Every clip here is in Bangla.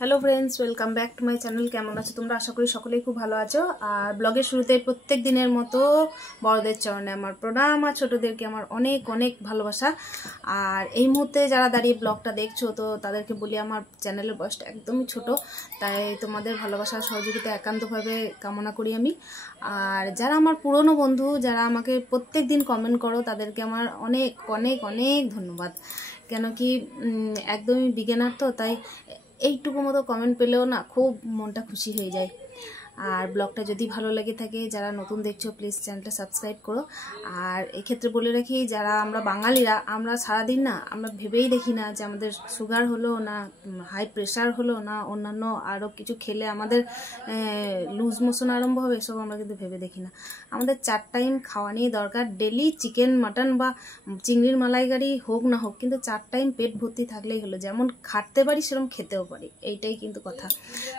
Hello friends, welcome back to my channel. কেমন আছো তোমরা? আশা করি সকলেই খুব ভালো আছো। আর ব্লগের শুরুতে প্রত্যেক দিনের মতো বড়দের চরণে আমার প্রণাম, আর ছোটদেরকে আমার অনেক অনেক ভালোবাসা। আর এই মুহূর্তে যারা দাঁড়িয়ে ব্লগটা দেখছো, তো তাদেরকে বলি আমার চ্যানেলের বয়সটা একদমই ছোট, তাই তোমাদের ভালোবাসা সহযোগিতা একান্তভাবে কামনা করি আমি। আর যারা আমার পুরনো বন্ধু, যারা আমাকে প্রত্যেক দিন কমেন্ট করো, তাদেরকে আমার অনেক অনেক অনেক ধন্যবাদ। কেন কি একদমই বিগিনার, তো তাই এইটুকু মতো কমেন্ট পেলেও না খুব মনটা খুশি হয়ে যায়। আর ব্লগটা যদি ভালো লেগে থাকে, যারা নতুন দেখছো প্লিজ চ্যানেলটা সাবস্ক্রাইব করো। আর এক্ষেত্রে বলে রাখি, যারা আমরা বাঙালিরা, আমরা সারাদিন না আমরা ভেবেই দেখি না যে আমাদের সুগার হলো না, হাই প্রেশার হলো না, অন্যান্য আরও কিছু খেলে আমাদের লুজ মোশন আরম্ভ হবে, এসব আমরা কিন্তু ভেবে দেখি না। আমাদের 4 টাইম খাওয়া নিয়ে দরকার। ডেলি চিকেন, মাটন বা চিংড়ির মালাইকারি হোক না হোক, কিন্তু 4 টাইম পেট ভর্তি থাকলেই হলো। যেমন খাটতে পারি সেরকম খেতেও পারি, এইটাই কিন্তু কথা।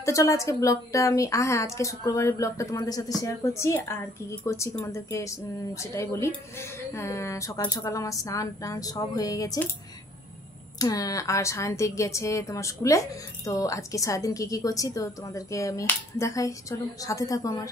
তো চলো আজকে ব্লগটা আমি হ্যাঁ, আজকে শুক্রবারের ব্লগটা তোমাদের সাথে শেয়ার করছি। আর কি কি করছি তোমাদেরকে সেটাই বলি। সকাল সকাল আমার স্নান টান সব হয়ে গেছে। আর সায়ন্তিক গেছে তোমার স্কুলে। তো আজকে সারাদিন কি কি করছি তো তোমাদেরকে আমি দেখাই, চলো সাথে থাকো আমার।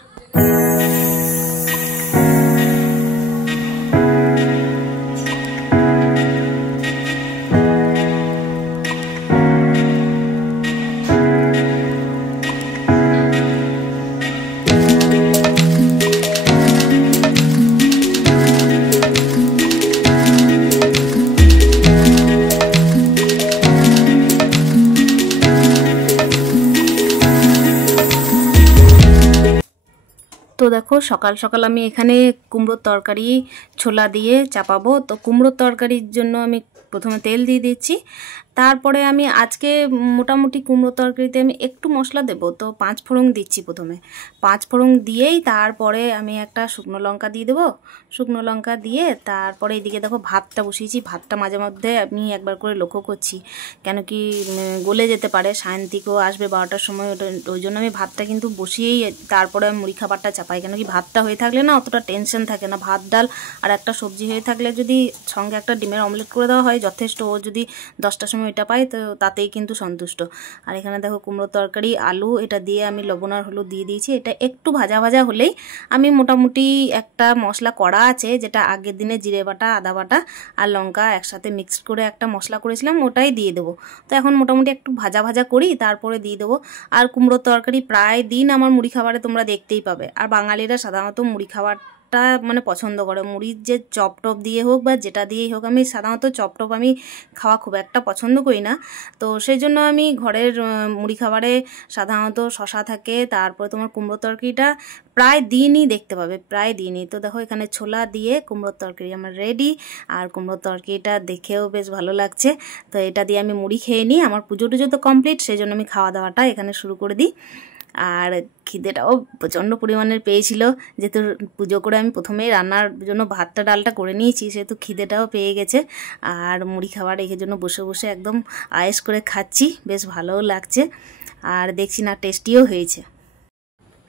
তো দেখো, সকাল সকাল আমি এখানে কুমড়োর তরকারি ছোলা দিয়ে চাপাবো। তো কুমড়োর তরকারির জন্য আমি প্রথমে তেল দিয়ে দিচ্ছি। তারপরে আমি আজকে মোটামুটি কুমড়ো তরকারিতে আমি একটু মশলা দেবো, তো 5 ফোড়ন দিচ্ছি। প্রথমে 5 ফোড়ন দিয়েই তারপরে আমি একটা শুকনো লঙ্কা দিয়ে দেবো। শুকনো লঙ্কা দিয়ে তারপরে এদিকে দেখো ভাতটা বসিয়েছি। ভাতটা মাঝে মধ্যে আমি একবার করে লক্ষ্য করছি, কেন কি গলে যেতে পারে। সায়ন্তিকও আসবে 12টার সময়, ওই জন্য আমি ভাতটা কিন্তু বসিয়েই তারপরে আমি মুড়ি খাবারটা চাপাই। কেন কি ভাতটা হয়ে থাকলে না অতটা টেনশন থাকে না। ভাত ডাল আর একটা সবজি হয়ে থাকলে যদি সঙ্গে একটা ডিমের অমলেট করে দেওয়া হয় যথেষ্ট। ও যদি 10টার সময় এটা পাই তো তাতেই কিন্তু সন্তুষ্ট। আর এখানে দেখো কুমড়োর তরকারি, আলু এটা দিয়ে আমি লবণ আর হলুদ দিয়ে দিয়েছি। এটা একটু ভাজা ভাজা হলেই আমি মোটামুটি একটা মশলা করা আছে, যেটা আগের দিনে জিরে বাটা, আদা বাটা আর লঙ্কা একসাথে মিক্সড করে একটা মশলা করেছিলাম, ওটাই দিয়ে দেবো। তো এখন মোটামুটি একটু ভাজা ভাজা করি, তারপরে দিয়ে দেবো। আর কুমড়োর তরকারি প্রায় দিন আমার মুড়ি খাবারে তোমরা দেখতেই পাবে। আর বাঙালিরা সাধারণত মুড়ি খাবার মানে পছন্দ করে। মুড়ির যে চপ টপ দিয়ে হোক বা যেটা দিয়েই হোক, আমি সাধারণত চপ টপ আমি খাওয়া খুব একটা পছন্দ করি না। তো সেই জন্য আমি ঘরের মুড়ি খাবারে সাধারণত শশা থাকে, তারপরে তোমার কুমড়োর তরকারিটা প্রায় দিনই দেখতে পাবে, প্রায় দিনই। তো দেখো এখানে ছোলা দিয়ে কুমড়োর তরকারি আমার রেডি। আর কুমড়োর তরকারিটা দেখেও বেশ ভালো লাগছে। তো এটা দিয়ে আমি মুড়ি খেয়ে নিই। আমার পুজো টুজো তো কমপ্লিট, সেই জন্য আমি খাওয়া দাওয়াটা এখানে শুরু করে দিই। আর খিদেটাও প্রচণ্ড পরিমাণের পেয়েছিল, যেহেতু পুজো করে আমি প্রথমেই রান্নার জন্য ভাতটা ডালটা করে নিয়েছি, সেহেতু খিদেটাও পেয়ে গেছে। আর মুড়ি খাবার এই জন্য বসে বসে একদম আয়েস করে খাচ্ছি, বেশ ভালোও লাগছে। আর দেখছি না টেস্টিও হয়েছে।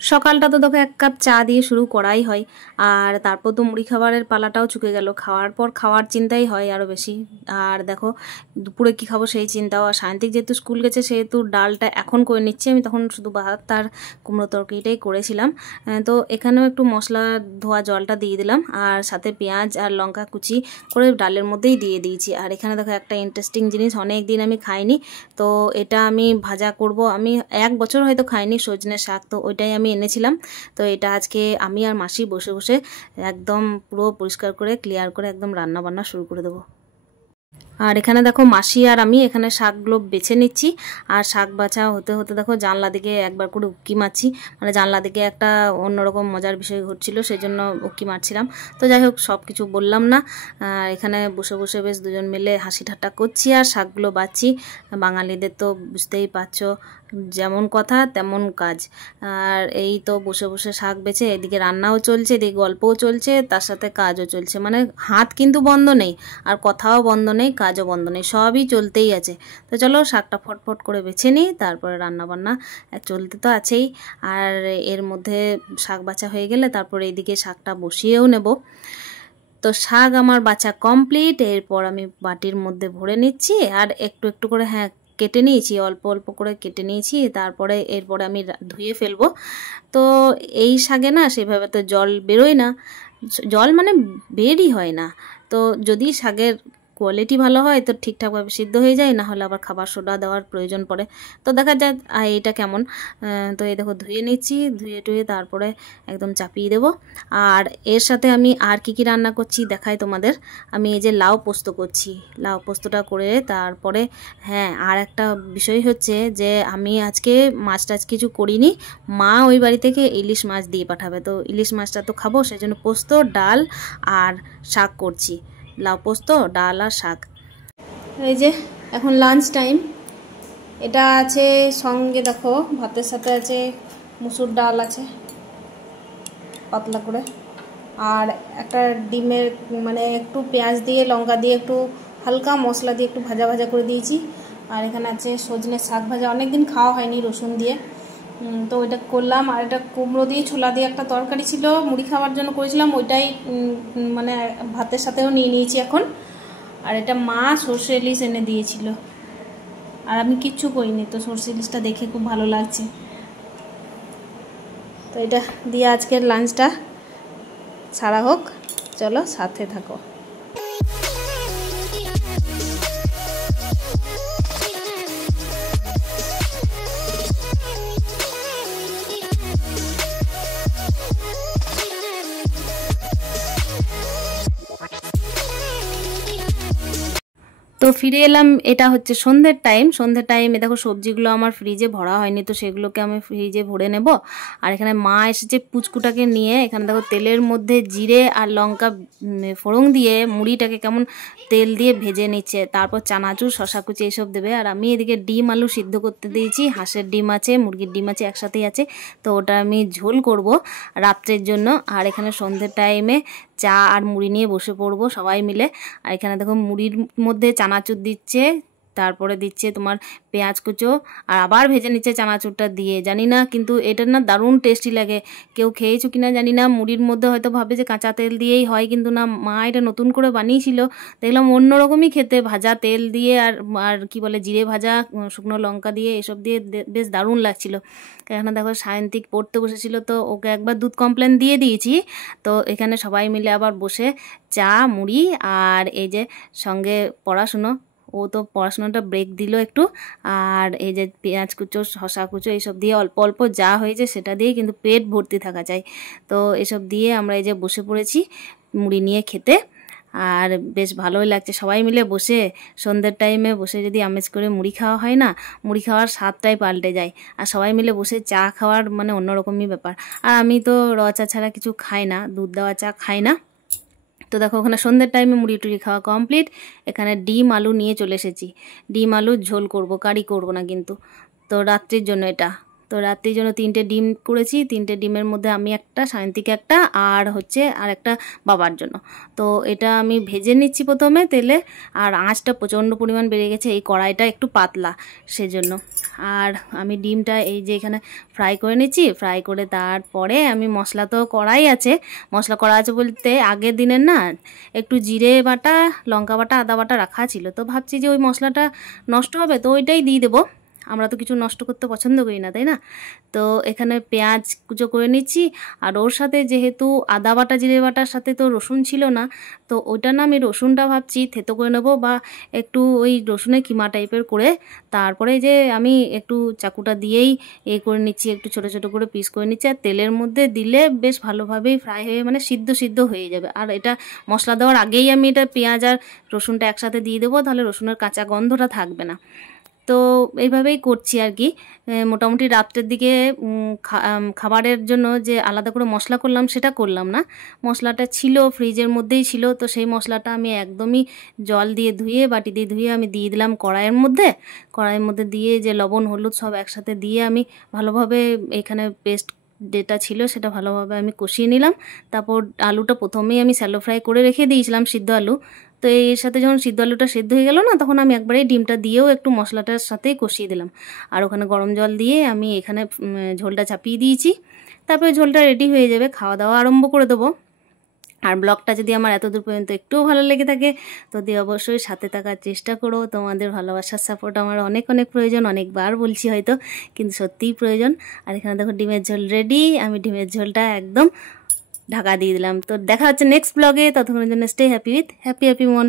সকালটা তো দেখো 1 কাপ চা দিয়ে শুরু করাই হয়। আর তারপর তো মুড়ি খাবারের পালাটাও চুকে গেল। খাওয়ার পর খাওয়ার চিন্তাই হয় আরও বেশি। আর দেখো দুপুরে কি খাবো সেই চিন্তাও। আর সায়ন্তিক যেহেতু স্কুল গেছে, সেহেতু ডালটা এখন করে নিচ্ছি। আমি তখন শুধু ভাত আর কুমড়ো তরকারিটাই করেছিলাম। তো এখানেও একটু মশলা ধোয়া জলটা দিয়ে দিলাম, আর সাথে পেঁয়াজ আর লঙ্কা কুচি করে ডালের মধ্যেই দিয়ে দিয়েছি। আর এখানে দেখো একটা ইন্টারেস্টিং জিনিস, অনেক দিন আমি খাইনি, তো এটা আমি ভাজা করব। আমি 1 বছর হয়তো খাইনি সজনে শাক, তো ওইটাই আমি এনেছিলাম। তো এটা আজকে আমি আর মাসি বসে বসে একদম পুরো পরিষ্কার করে ক্লিয়ার করে একদম রান্না বান্না শুরু করে দেবো। আর এখানে দেখো মাসি আর আমি এখানে শাকগুলো বেছে নিচ্ছি। আর শাক বাছা হতে হতে দেখো জানলা দিকে একবার করে উঁকি মারছি। মানে জানলা দিকে একটা অন্যরকম মজার বিষয় ঘটছিল, সেই জন্য উঁকি মারছিলাম। তো যাই হোক, সব কিছু বললাম না। এখানে বসে বসে বেশ দুজন মিলে হাসি ঠাট্টা করছি আর শাকগুলো বাছছি। বাঙালিদের তো বুঝতেই পারছো, যেমন কথা তেমন কাজ। আর এই তো বসে বসে শাক বেছে, এদিকে রান্নাও চলছে, এদিকে গল্পও চলছে, তার সাথে কাজও চলছে। মানে হাত কিন্তু বন্ধ নেই, আর কথাও বন্ধ নেই, কাজও বন্ধ নেই, সবই চলতেই আছে। তো চলো শাকটা ফটফট করে বেছে নিই, তারপরে রান্নাবান্না চলতে তো আছেই। আর এর মধ্যে শাক বাছা হয়ে গেলে তারপরে এইদিকে শাকটা বসিয়েও নেব। তো শাক আমার বাছা কমপ্লিট। এরপর আমি বাটির মধ্যে ভরে নিচ্ছি, আর একটু একটু করে কেটে নিয়েছি, অল্প অল্প করে কেটে নিয়েছি। তারপরে এরপরে আমি ধুয়ে ফেলবো। তো এই শাকে না সেভাবে তো জল বেরোয় না, জল মানে বেরই হয় না। তো যদি শাকের কোয়ালিটি ভালো হয় তো ঠিকঠাকভাবে সিদ্ধ হয়ে যায়, না হলে আবার খাবার সোডা দেওয়ার প্রয়োজন পড়ে। তো দেখা যায় এটা কেমন। তো এই দেখো ধুয়ে নিচ্ছি, ধুয়ে টুয়ে তারপরে একদম চাপিয়ে দেবো। আর এর সাথে আমি আর কি রান্না করছি দেখাই তোমাদের। আমি এই যে লাউ পোস্ত করছি, লাউ পোস্তটা করে তারপরে হ্যাঁ আর একটা বিষয় হচ্ছে যে আমি আজকে মাছ টাছ কিছু করিনি, মা ওই বাড়ি থেকে ইলিশ মাছ দিয়ে পাঠাবে। তো ইলিশ মাছটা তো খাবো, সেজন্য পোস্ত, ডাল আর শাক করছি, লাউ পোস্ত, ডাল আর শাক। এই যে এখন লাঞ্চ টাইম, এটা আছে সঙ্গে দেখো ভাতের সাথে আছে মুসুর ডাল আছে পাতলা করে, আর একটা ডিমের মানে একটু পেঁয়াজ দিয়ে লঙ্কা দিয়ে একটু হালকা মশলা দিয়ে একটু ভাজা ভাজা করে দিয়েছি। আর এখানে আছে সজনে শাক ভাজা, অনেকদিন খাওয়া হয়নি রসুন দিয়ে, তো ওইটা করলাম। আর এটা কুমড়ো দিয়ে ছোলা দিয়ে একটা তরকারি ছিল, মুড়ি খাওয়ার জন্য করেছিলাম, ওইটাই মানে ভাতের সাথেও নিয়ে নিয়েছি এখন। আর এটা মা সর্ষে ইলিশ এনে দিয়েছিল, আর আমি কিচ্ছু করিনি, তো সর্ষে ইলিশটা দেখে খুব ভালো লাগছে। তো এটা দিয়ে আজকের লাঞ্চটা সারা হোক, চলো সাথে থাকো। তো ফিরে এলাম, এটা হচ্ছে সন্ধ্যের টাইম। সন্ধ্যের টাইমে দেখো সবজিগুলো আমার ফ্রিজে ভরা হয়নি, তো সেগুলোকে আমি ফ্রিজে ভরে নেব। আর এখানে মা এসেছে পুচকুটাকে নিয়ে, এখানে দেখো তেলের মধ্যে জিরে আর লঙ্কা ফোড়ন দিয়ে মুড়িটাকে কেমন তেল দিয়ে ভেজে নিচ্ছে, তারপর চানাচুর শশা কুচি এইসব দেবে। আর আমি এদিকে ডিম আলু সিদ্ধ করতে দিয়েছি, হাঁসের ডিম আছে মুরগির ডিম আছে একসাথেই আছে, তো ওটা আমি ঝোল করব রাত্রের জন্য। আর এখানে সন্ধ্যের টাইমে চা আর মুড়ি নিয়ে বসে পড়বো সবাই মিলে। আর এখানে দেখো মুড়ির মধ্যে চানাচুর দিচ্ছে, তারপরে দিচ্ছে তোমার পেঁয়াজ কুচো, আর আবার ভেজে নিচ্ছে চানাচুরটা দিয়ে। জানি না কিন্তু এটা না দারুণ টেস্টি লাগে, কেউ খেয়েছো কিনা জানি না। মুড়ির মধ্যে হয়তো ভাবে যে কাঁচা তেল দিয়েই হয়, কিন্তু না, মা এটা নতুন করে বানিয়েছিল, দেখলাম অন্যরকমই খেতে, ভাজা তেল দিয়ে আর আর কি বলে জিরে ভাজা শুকনো লঙ্কা দিয়ে এসব দিয়ে বেশ দারুণ লাগছিল। এখানে দেখো সায়ন্তিক পড়তে বসেছিল, তো ওকে একবার দুধ কমপ্লেন দিয়ে দিয়েছি। তো এখানে সবাই মিলে আবার বসে চা মুড়ি আর এই যে সঙ্গে পড়াশুনো, ও তো পড়াশোনাটা ব্রেক দিল একটু। আর এই যে পেঁয়াজ কুচো শশা কুচো এইসব দিয়ে অল্প অল্প যা হয়েছে সেটা দিয়ে কিন্তু পেট ভর্তি থাকা যায়। তো এসব দিয়ে আমরা এই যে বসে পড়েছি মুড়ি নিয়ে খেতে, আর বেশ ভালোই লাগছে সবাই মিলে বসে। সন্ধ্যের টাইমে বসে যদি আমেজ করে মুড়ি খাওয়া হয় না, মুড়ি খাওয়ার স্বাদটাই পাল্টে যায়। আর সবাই মিলে বসে চা খাওয়ার মানে অন্যরকমই ব্যাপার। আর আমি তো র চা ছাড়া কিছু খাই না, দুধ দেওয়া চা খাই না। তো দেখো ওখানে সন্ধ্যের টাইমে মুড়ি টুড়ি খাওয়া কমপ্লিট। এখানে ডিম আলু নিয়ে চলে এসেছি, ডিম আলুর ঝোল করব, কারি করব না কিন্তু। তো রাত্রির জন্য এটা, তো রাত্রির জন্য 3টে ডিম করেছি, 3টে ডিমের মধ্যে আমি একটা, সায়ন্তিকে একটা, আর হচ্ছে আর একটা বাবার জন্য। তো এটা আমি ভেজে নিচ্ছি প্রথমে তেলে, আর আঁচটা প্রচণ্ড পরিমাণ বেড়ে গেছে, এই কড়াইটা একটু পাতলা সেজন্য। আর আমি ডিমটা এই যে এখানে ফ্রাই করে নিচ্ছি, ফ্রাই করে তারপরে আমি মশলা তো কড়াই আছে, মশলা করা আছে বলতে আগের দিনের না একটু জিরে বাটা, লঙ্কা বাটা, আদা বাটা রাখা ছিল, তো ভাবছি যে ওই মশলাটা নষ্ট হবে, তো ওইটাই দিয়ে দেবো। আমরা তো কিছু নষ্ট করতে পছন্দ করি না, তাই না? তো এখানে পেঁয়াজ কুচো করে নিচ্ছি, আর ওর সাথে যেহেতু আদা বাটা জিরে বাটার সাথে তো রসুন ছিল না, তো ওইটা না আমি রসুনটা ভাবছি থেতো করে নেবো, বা একটু ওই রসুনের কিমা টাইপের করে তারপরে যে আমি একটু চাকুটা দিয়েই করে নিচ্ছি, একটু ছোটো ছোটো করে পিস করে নিচ্ছি। আর তেলের মধ্যে দিলে বেশ ভালোভাবেই ফ্রাই হয়ে মানে সিদ্ধ সিদ্ধ হয়ে যাবে। আর এটা মশলা দেওয়ার আগেই আমি এটা পেঁয়াজ আর রসুনটা একসাথে দিয়ে দেবো, তাহলে রসুনের কাঁচা গন্ধটা থাকবে না। তো এইভাবেই করছি আর কি। মোটামুটি রাত্রের দিকে খাবারের জন্য যে আলাদা করে মশলা করলাম সেটা করলাম না, মশলাটা ছিল ফ্রিজের মধ্যেই ছিল, তো সেই মশলাটা আমি একদমই জল দিয়ে ধুয়ে বাটি দিয়ে ধুয়ে আমি দিয়ে দিলাম কড়াইয়ের মধ্যে দিয়ে যে লবণ হলুদ সব একসাথে দিয়ে আমি ভালোভাবে এখানে পেস্ট যেটা ছিল সেটা ভালোভাবে আমি কষিয়ে নিলাম। তারপর আলুটা প্রথমেই আমি স্যালো ফ্রাই করে রেখে দিয়েছিলাম, সিদ্ধ আলু। তো এর সাথে যখন সিদ্ধ আলুটা সেদ্ধ হয়ে গেল না, তখন আমি একবারেই ডিমটা দিয়েও একটু মশলাটার সাথেই কষিয়ে দিলাম। আর ওখানে গরম জল দিয়ে আমি এখানে ঝোলটা চাপিয়ে দিয়েছি। তারপরে ঝোলটা রেডি হয়ে যাবে, খাওয়া দাওয়া আরম্ভ করে দেবো। আর ব্লগটা যদি আমার এতদূর পর্যন্ত একটুও ভালো লেগে থাকে তো অবশ্যই সাথে থাকার চেষ্টা করো। তোমাদের ভালোবাসার সাপোর্ট আমার অনেক অনেক প্রয়োজন, অনেকবার বলছি হয়তো, কিন্তু সত্যিই প্রয়োজন। আর এখানে দেখো ডিমের ঝোল রেডি, আমি ডিমের ঝোলটা একদম ঢাকা দিয়ে দিলাম। তো দেখা হচ্ছে নেক্সট ব্লগে, ততক্ষণের জন্য স্টে হ্যাপি উইথ হ্যাপি মন।